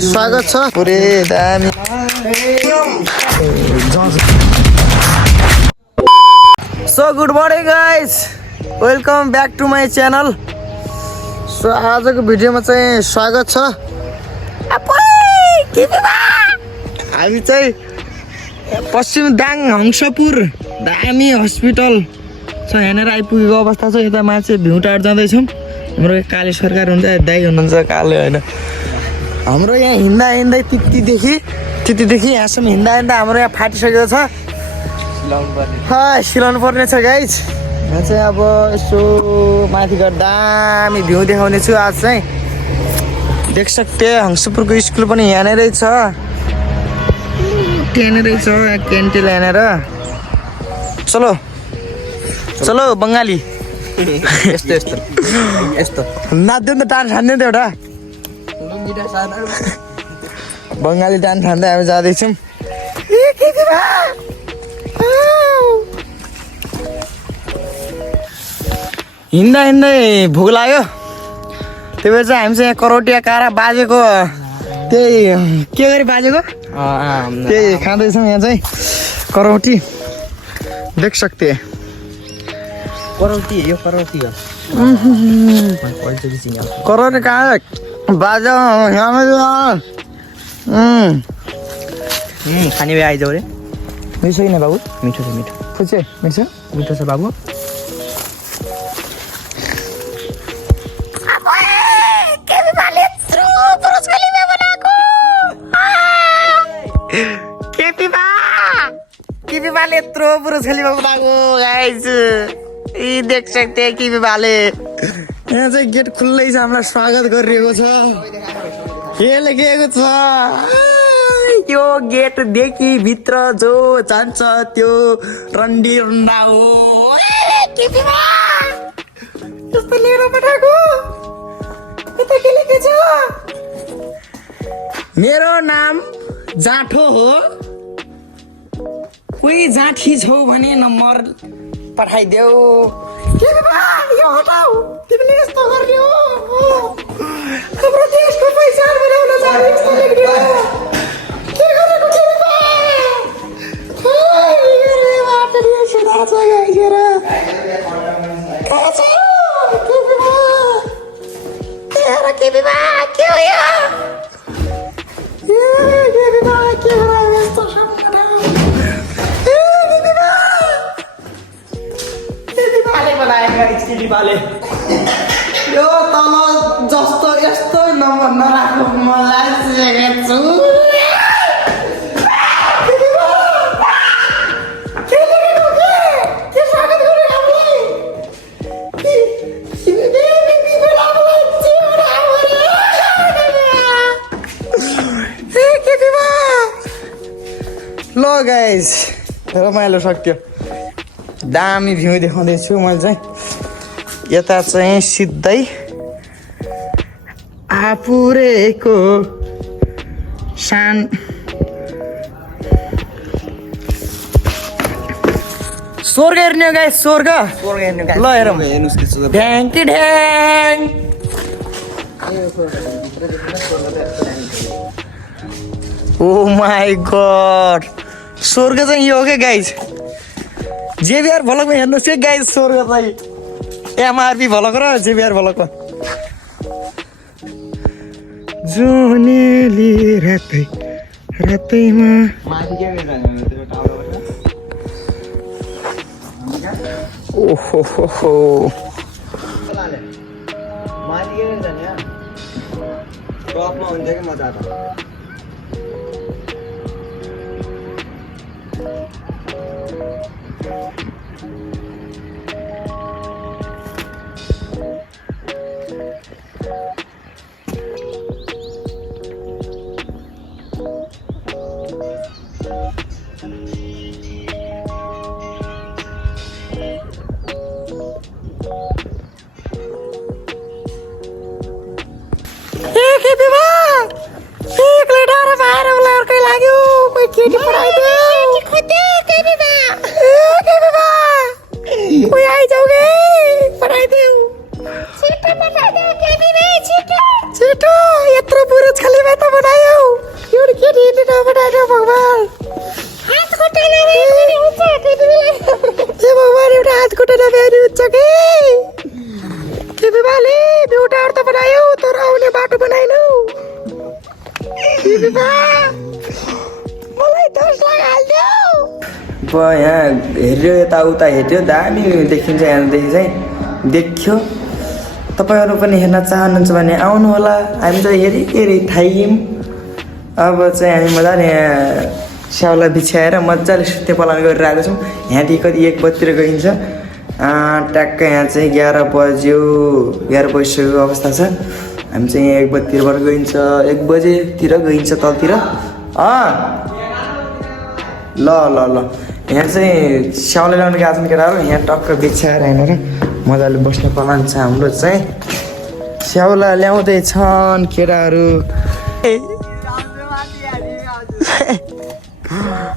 स्वागत छ। पुरै दामी। So good morning guys, welcome back to my channel. So आजको भिडियोमा चाहिँ स्वागत छ। हामी चाहिँ पश्चिम दाङ हंसपुर दामी हस्पिटल छ यहाँनिर आइपुगेको अवस्था छ। यता मान्छे भ्युटार जाँदैछौँ। हाम्रो काले सरकार हुन्छ, दाइ हुनुहुन्छ काले होइन। हाम्रो यहाँ हिँड्दा हिँड्दै त्यतिदेखि यहाँसम्म हिँड्दा हाम्रो यहाँ फाटिसकेको छ। सिलाउनु पर्ने छ गाइज। यहाँ चाहिँ अब यसो माथि गएर दामी भ्यू देखाउने छु आज चाहिँ। देख सक्ते हंसपुरको स्कुल पनि यहाँनिरै छ। त्यहाँनिरै छ क्यान्टिन यहाँनिर। चलो चलो बङ्गाली। यस्तो यस्तो यस्तो नाच्दै त डान्स खाँदै त एउटा बङ्गाली डान्स खाँदै हामी जाँदैछौँ। हिँड्दा हिँड्दै भोक लाग्यो, त्यही भएर चाहिँ हामी चाहिँ यहाँ करौटिया काँडा बाजेको त्यही के गरी बाजेको त्यही खाँदैछौँ। यहाँ चाहिँ करौटी देख सक्ते। करौटी यो करौटी हो। करौटी कहाँ बाजा खाने भए आइजाउ रे। मिठो किन बाबु? मिठो छ मिठो। खुसी मिठो मिठो छ बाबु। किपीबाले यत्रो पुरो खेलीमा बनाएको गाइस। यी देख सक्ते किपीबाले। यहाँ चाहिँ गेट खुल्लै छ, हामीलाई स्वागत गरिरहेको छ। के लेखिएको छ? यो गेटदेखि भित्र जो जान्छ त्यो रन्डी रन्डा हो। यस्तो लिएर पठाएको यता के लेखेको छ? मेरो नाम जाठो हो, कोही जाठी छौ भने नम्बर पठाइदेऊ। के बाबा यो हटाऊ, तिमीले यस्तो गर्ने हो? हाम्रो देशको पैसा बनाउन जाने यस्तो लेख्ने हो? के गरेको के बाबा? अरे बाटरी सुधा छ गाइसेर। के बाबा के हो यो? के बाबा के हो यस्तो सम्झना? यो तल जस्तो यस्तो नम्बर नराख्नु मलाई छु। ल गाइस रमाइलो सक्यो। दामी भ्यू देखाउँदैछु मैले चाहिँ। यता चाहिँ सिधै आपुरेको सान स्वर्ग हेर्ने गाइस, स्वर्ग हेर्ने। ल हेरौँ ढ्याङ कि ढ्याङ। ओ माई गॉड, स्वर्ग चाहिँ यो हो क्या गाइस। जेबिआर भ्लगमा हेर्नुहोस् है गाइस, स्वर्ग चाहिँ एमआरपी भ्लग र जेबिआर भ्लगमा। जुनेली रातै रातैमा ओहो हो टपमा हुन्थ्यो कि मजा आएको। केटी पढाइदेऊ कोही आइजाऊ गे पढाइदेऊ। छिटो यत्रो बुरुज खलिफा बनायो एउटा केटीले नबनाएको भगवान ए भगवान एउटा हात खुट्टा नभ्याउने हुन्छ के बिबाले एउटा अर्थ बनायो तर आउने बाटो बनाएनौ मलाई दस लगाइहाल्यो यहाँ हेऱ्यो यताउता हेऱ्यो दामी देखिन्छ यहाँदेखि चाहिँ देख्यो तपाईँहरू पनि हेर्न चाहनुहुन्छ भने आउनु होला हामी त हेरी थाइयौँ अब चाहिँ हामी मजाले यहाँ स्याउला बिछ्याएर मजाले सुत्ने प्लान गरिरहेको छौँ यहाँदेखि कति 1 बजीतिर गइन्छ ट्याक्क यहाँ चाहिँ 11 बज्यो 11 बजिसकेको अवस्था छ हामी चाहिँ 1 बजीतिरबाट गइन्छ 1 बजेतिर गइन्छ तलतिर ल ल ल यहाँ चाहिँ स्याउला ल्याउनु गएको छन् केटाहरू यहाँ टक्क बिछ्याएर हिँडेर मजाले बस्ने प्लान छ हाम्रो चाहिँ स्याउला ल्याउँदैछन् केटाहरू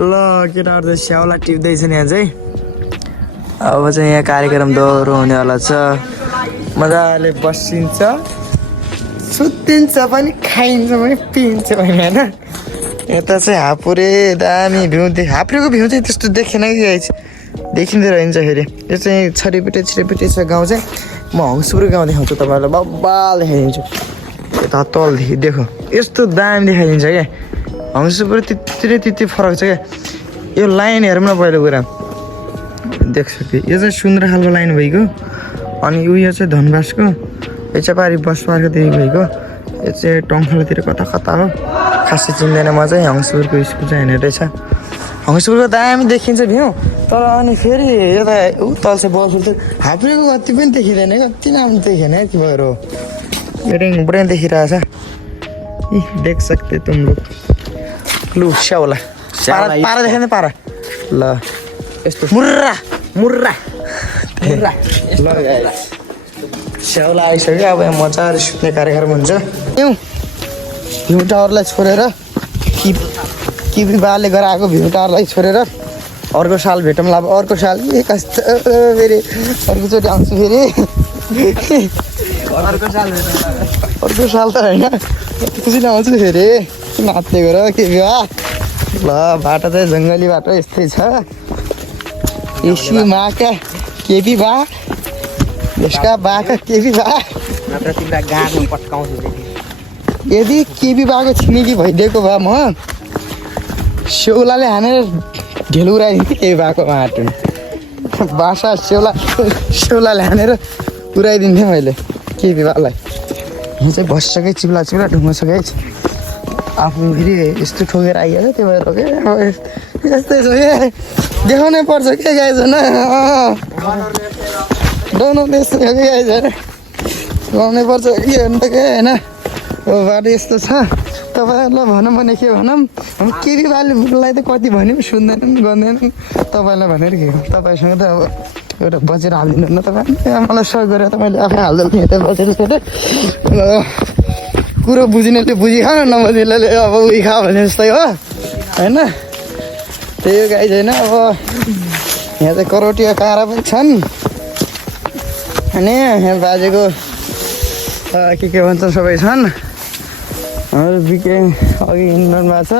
ल केटाहरू चाहिँ स्याउला टिप्दैछन् यहाँ चाहिँ अब चाहिँ यहाँ कार्यक्रम दोहोरो हुनेवाला छ मजाले बसिन्छ सुत्तिन्छ पनि खाइन्छ पनि पिइन्छ पनि होइन यता चाहिँ हापुरे दामी भ्यू हाप्रेको भ्यू चाहिँ त्यस्तो देखेन कि गाइस देखिँदै रहन्छ फेरि यो चाहिँ छरिपिटे छ गाउँ चाहिँ म हङ्सपुर गाउँ देखाउँछु तपाईँहरूलाई बब्बाल देखाइदिन्छु यता तलदेखि देखो यस्तो दामी देखाइदिन्छ क्या हङ्सपुर त्यति फरक छ क्या यो लाइन हेरौँ न पहिलो कुरा देख्छ कि यो चाहिँ सुन्द्रा खालको लाइन भइगयो अनि उयो चाहिँ धनबासको यो चाहिँ पारि बस पार्कदेखि भइगयो यो चाहिँ टङ्खलातिर कता कता हो खासै चिन्दैन म चाहिँ हङ्सपुरको स्कुल चाहिँ हेर्ने रहेछ हङ्सपुरको दामी देखिन्छ भ्यू तर अनि फेरि यता ऊ तल चाहिँ बस हाप्रेको कति पनि देखिँदैन कति राम्रो देखेन के भएर हो बुढाइ देखिरहेछ इ देख सक्थे तुम लोग लु स्याउला पारा देखाइ पारा ल यस्तो मुर्रा मुर्रा मुर्रा ल स्याउला आइसक्यो अब यहाँ मजाले सुत्ने कार्यक्रम हुन्छ भ्यू टावरलाई छोडेर किबी बाले गराएको भ्यू टावरलाई छोडेर अर्को साल भेटौँला अब अर्को साल कस्तो फेरि अर्कोचोटि आउँछु फेरि अर्को साल त होइन खुसी आउँछु फेरि नाच्ने गर के बिहा ल बाटो चाहिँ जङ्गली बाटो यस्तै छ यसु माका केपी बा यसका बाका केपी बा गाडमा पट्काउँछु यदि केपी बाको छिमेकी भइदिएको भए म स्याउलाले हानेर ढेलो उडाइदिन्थेँ केपी बाको माटो बासा स्याउलाले हानेर उडाइदिन्थेँ मैले केपी बालाई यहाँ चाहिँ बसिसकेँ चिप्ला ढुङ्गसकेँ आफू फेरि यस्तो ठोकेर आइहाल्यो त्यो भएर के अब यस्तै छ क्या देखाउनै पर्छ के गाइजन बनाउनु यस्तो छ कि गाइजन लगाउनै पर्छ के भन्नु त के होइन अब बाटो यस्तो छ तपाईँहरूलाई भनौँ भने के भनौँ अब केपी बालेलाई त कति भन्यो सुन्दैनन् गर्दैनन् तपाईँलाई भनेर के तपाईँसँग त अब एउटा बजेर हालिदिनु न तपाईँ मलाई सहयोग गरेर तपाईँले आफै हाल्दै थिएँ यता बजेर कुरो बुझिनेले बुझिखा नबुझिनेले अब उही खा भने जस्तै हो होइन त्यही हो गाई छैन अब यहाँ चाहिँ करौटिया काँडा पनि छन् अनि यहाँ बाजेको के भन्छ सबै छन् हाम्रो बिके अघि इन्डोरमा छ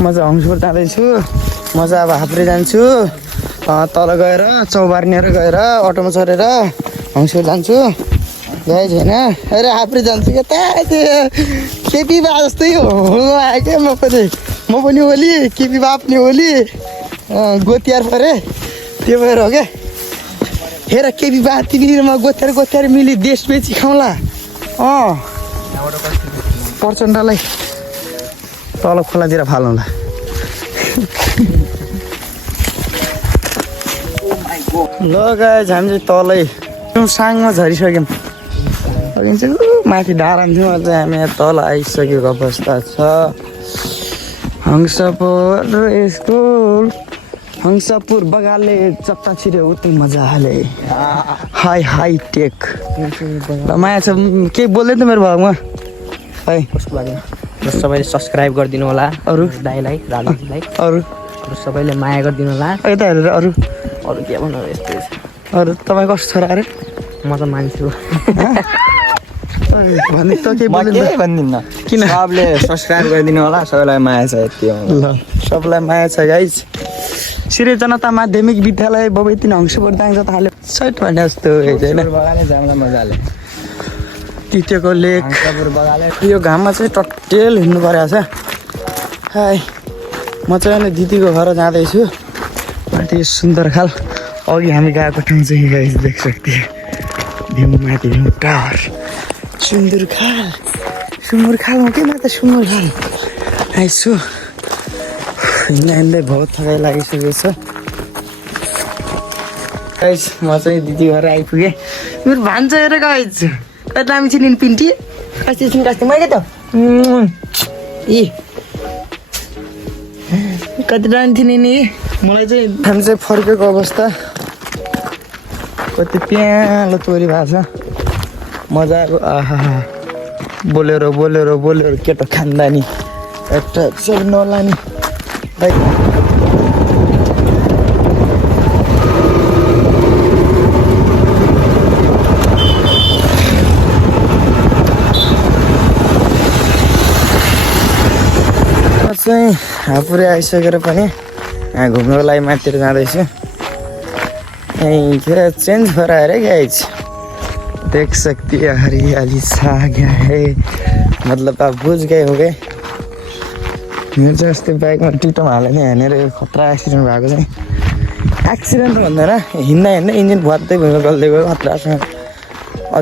म चाहिँ हङ्सपुर जाँदैछु म चाहिँ अब हाप्रे जान्छु तल गएर चौबार्नेर गएर अटोमा चढेर हङ्सपुर जान्छु गाई छैन अरे हाप्रे जान्छु क्या केपी बा जस्तै हो आयो क्या म पनि ओली केपी बा पनि ओली गोतियार परे त्यो भएर हो क्या हेर केपी बा तिमीमा गोत्यार मिली देश बेची खाउँला प्रचण्डलाई तल खोलातिर फालौँला ल गाई हामी चाहिँ तलै साङमा झरिसक्यौँ अघि चाहिँ माथि डाँडामा थियौँ अझै हामी यहाँ तल आइसकेको अवस्था छ हङ्सपुर बगाले जता छिर्यो उतै मजाले हाई टेक ल माया छ केही बोल्दै त मेरो भागमा है कसको बारेमा सबैले सब्सक्राइब गरिदिनु होला अरू दाइलाई दादालाई अरू सबैले माया गरिदिनु होला यता हेरेर अरू के भन्नु यस्तै छ अरू तपाईँ कस्तो छोरा अरे म त मान्छे हो भन्ने त केही म बोल्दैन केही भन्दिनँ किन? सबले सब्सक्राइब गरिदिनु होला सबैलाई माया छ यति हो ल सबलाई माया छ गाइज श्री जनता माध्यमिक विद्यालय बबैतिन हंसपुर दाङ हाल्यो सट भने जस्तो होइन बगाले जाँदा मजाले तितेको लेक हंसपुर बगाले यो घाममा चाहिँ टट्टेल हिँड्नु परेको छ हाई म चाहिँ अहिले दिदीको घर जाँदैछु माथि सुन्दर खाल अघि हामी गएको ठाउँ चाहिँ गाइज देख सक्थे भ्यू माथि भ्यू टावर सुन्दर खाल हो के माता सुन्दर खाल आइसु हिँड्दा हिँड्दै बहुत थकाइ लागिसकेको छ गाइज म चाहिँ दिदी घर आइपुगेँ मेरो भान्ज हेर गाइज कति दामी छिन् पिन्टी कस्तो छिन् कस्तो मैले त ए कति दामी थिएँ नि मलाई चाहिँ हामी चाहिँ फर्केको अवस्था कति प्यालो तोरी भएको छ मजाको आहा बोलेरो केटो खान्दानी एउटा सब नलानी भाइ चाहिँ हापुरे आइसकेर पनि यहाँ घुम्नको लागि माथितिर जाँदैछु यही चेन्ज भएर आएर गाइज देख सकती है हरियाली छा गया है मतलब आप बुझ गए हो गए मेरो चाहिँ अस्ति बाइकमा टिटोमा हालेर नि हानेर खतरा एक्सिडेन्ट भएको चाहिँ एक्सिडेन्ट त भन्दैन हिँड्दा इन्जिन भुवात्तै भुइँमा गल्दै गयो खतरासँग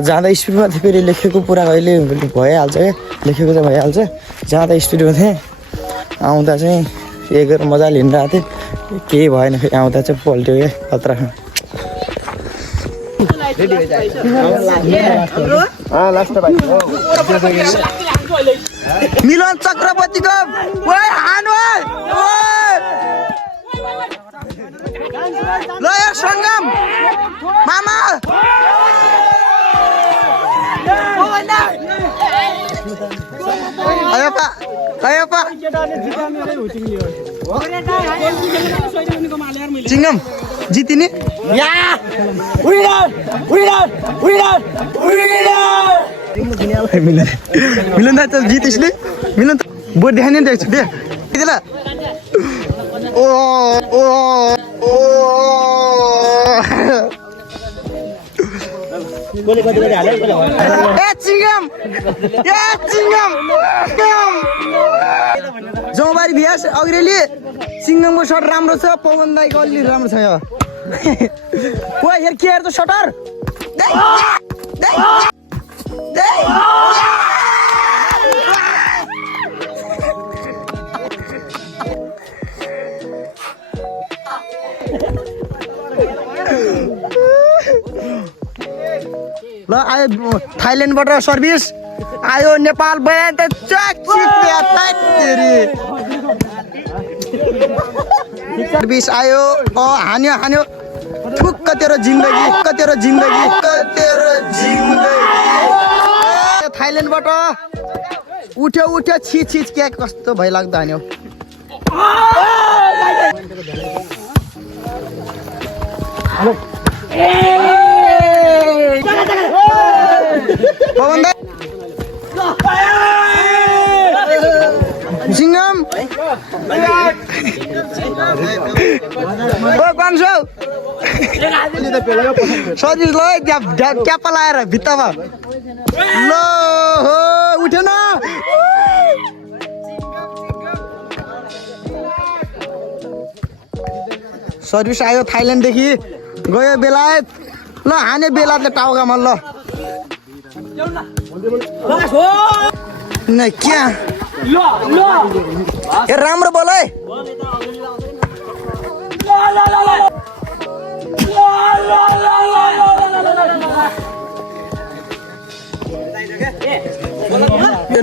जाँदा स्पिडमा थियो फेरि लेखेको पुरा कहिले भइहाल्छ क्या लेखेको चाहिँ भइहाल्छ जाँदा स्पिडमा थिएँ आउँदा चाहिँ एक गरेर मजाले हिँडिरहेको थिएँ केही भएन फेरि आउँदा चाहिँ पल्ट्यो क्या खतरासँग मिलन चक्रवर्तीको ल सङ्गम मामा चिङ्गम जितिने मिलन दाइ त जितिसले मिलन बोट देखाइ नि देख्छु दे ओ जौबारी भियास अग्रेली सिङ्गमको सर्ट राम्रो छ पवन दाईको अलि राम्रो छ यो ओ हेर के हेर्छ सटर ल आयो थाइल्यान्डबाट सर्भिस आयो नेपाल बया त सर्भिस आयो हान्यो ठुक्क तेरो जिन्दगी थाइल्यान्डबाट उठ्यो छिच के कस्तो भइलाग्दो हान्यो सिङ्गम सर्भिस ल ट्याप्पा लाएर भित्तामा ल हो उठेन सर्भिस आयो थाइल्यान्डदेखि गयो बेलायत ल हाने बेलायतले टाउकामा ल न क्या ए राम्रो बोल है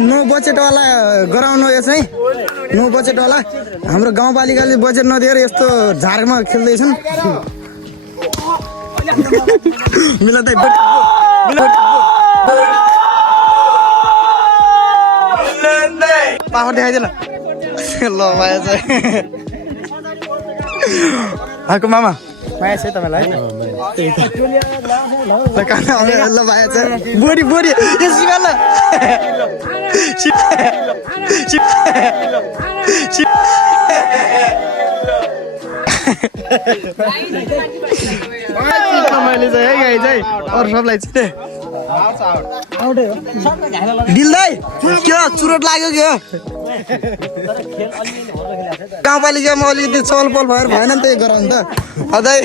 नो बजेटवाला गराउनु यो चाहिँ नो बजेटवाला हाम्रो गाउँपालिकाले बजेट नदिएर यस्तो झारमा खेल्दैछन् मिलाउँदै पावर देखाइदिएन ल माया चाहिँ आएको मामा माया छ है तपाईँलाई ल भाइ चाहिँ बोडी बोडी यो सिकाल मैले चाहिँ है गाई चाहिँ अरू सबलाई चाहिँ दिल्दै के चुरोट लाग्यो क्या गाउँपालिकामा अलिकति चहलपहल भएर भएन नि त्यही गराउनु त अझै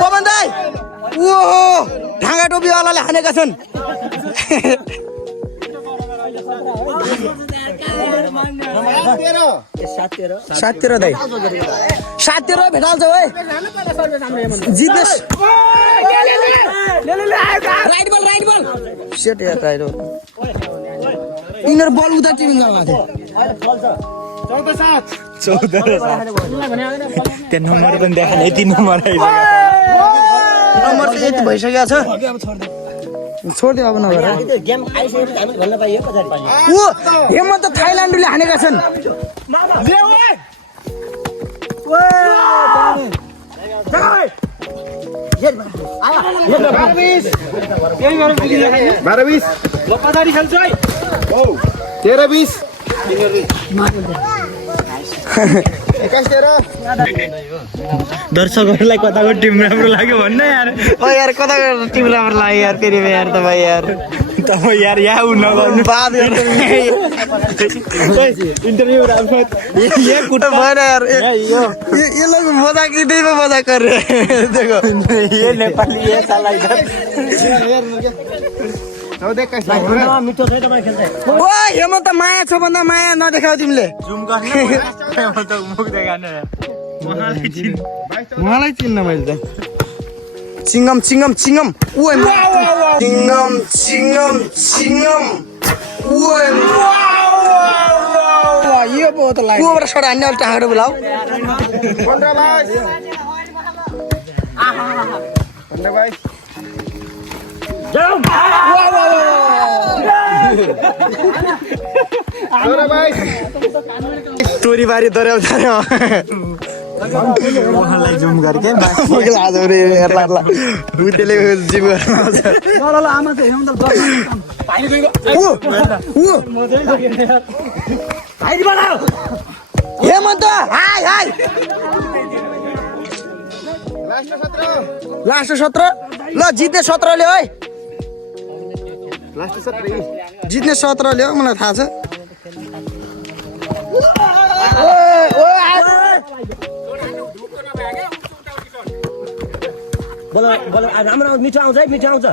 पवन दाइ ओहो ढाँगा टोपीवालाले हानेका छन् सात दाइ 7 भेटाल्छ है जित्ने राइट बल सेट यार राइट इनर बल उता टिम लगाएको थियो 14 नम्बर पनि देखाएन यति नम्बर नम्बर चाहिँ यति भइसकेको छ छोड्दियो अब नगर हेमन्त थाइल्यान्डले हानेका छन् दर्शकहरूलाई कताको टिम राम्रो लाग्यो भन्नु यार यार कताको टिम राम्रो लाग्यो यार फेरि यार तपाईँ यार यहाँ नगर्नु बाद इन्टरभ्यू यहाँ कुटा भएन यार ये लोग मजाक इतैमा मजाक गरे देखो ये नेपाली ये साला इधर हेमन्त माया छ भन्दा माया नदेखाऊ तिमीले मलाई चिन्न मैले त चिङ्गम यो पो त लाग्यो कोबाट सडा हान्ने अलि टाढो बोलाऊ 15 तोरी बारी दर्याउ उहाँलाई जुम गर्के बुद्धेले जिम गर्न हेमन्त हाई लास्ट 17 ल जित्ने 17 ल्याऊ है जित्ने 17 ल्याऊ मलाई थाहा छ राम्रो मिठो आउँछ है मिठो आउँछ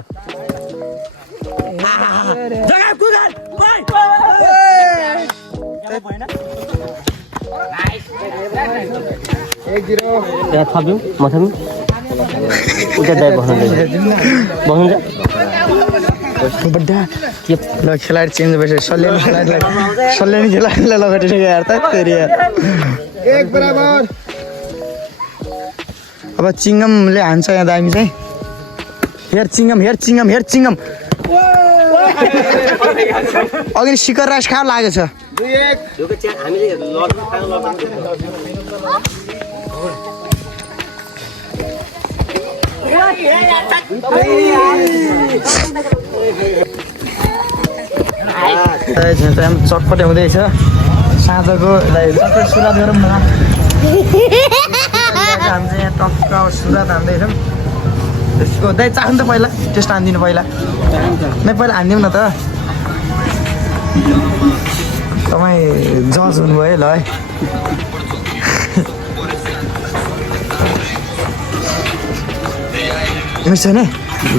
ल खेलाडी चेन्ज भइसक्यो सल्यानी खेलाडीलाई लगाइसक्यो यार त फेरि अब चिङ्गमले हान्छ यहाँ दामी चाहिँ हेर चिङ्गम अघि शिखर राइस खाऊ लागेछ चटपटे हुँदैछ साँझको चटपट सुरुवात गरौँ न हामी चाहिँ यहाँ टक्क सुरुवात हान्दैछौँ त्यसको दाइ चाख्नु त पहिला टेस्ट हानिदिनु पहिला नै पहिला हानिदिउँ न त तपाईँ जज हुनुभयो ल है मिर्छ नि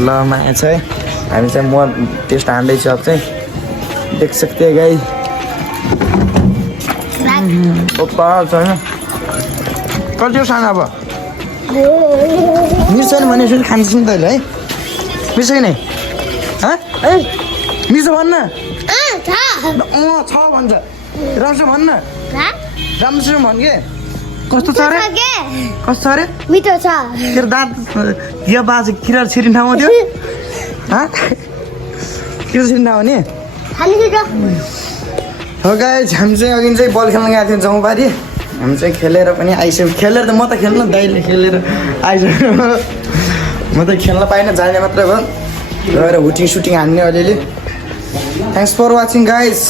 ल माया छ है हामी चाहिँ म टेस्ट हान्दैछु अब चाहिँ देख सकते हैं गाइस ओप्पा छैन कति हो सानो अब मिर्छ नि भने सुन खान्छस् नि तैँले है मिर्छ कि नै मिर्छ भन्न छ भन्छ राम्रो भन्न राम्रो भन् के कस्तो छ अरे कस्तो छ अरे मिठो छ तेरो दाँत यो बाजे किरा छिरिन ठाउँमा थियो हाँ किरा छिरिन ठाउँ नि खाली छ हो गाइस हामी चाहिँ अघि चाहिँ बल खेल्न गएको थियौँ जौबारी हामी चाहिँ खेलेर पनि आइसक्यो खेलेर त म त खेल्न दाइले खेलेर आइसक्यो म त खेल्न पाइनँ जाने मात्रै भयो गएर हुटिङ सुटिङ हान्ने अलिअलि थ्याङ्क्स फर वाचिङ गाइस